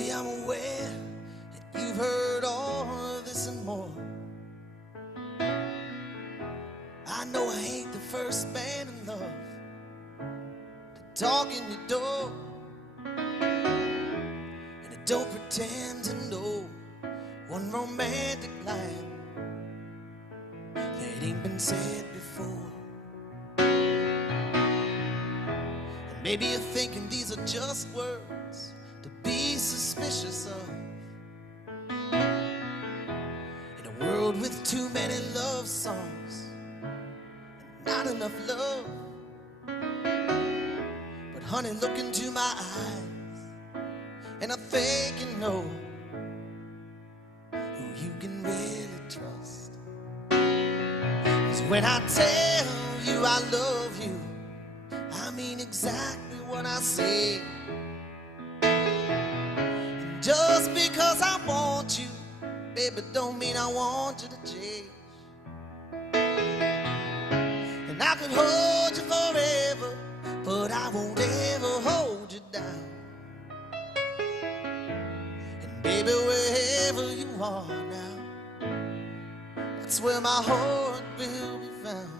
Baby, I'm aware that you've heard all of this and more. I know I ain't the first man in love to talk in your door, and I don't pretend to know one romantic line that ain't been said before. And maybe you're thinking these are just words to be suspicious of. In a world with too many love songs and not enough love. But honey, look into my eyes and I think you know who you can really trust. 'Cause when I tell you I love you, I mean exactly what I say. And just because I want you, baby, don't mean I want you to change. And I could hold you forever, but I won't ever hold you down. And baby, wherever you are now, that's where my heart will be found.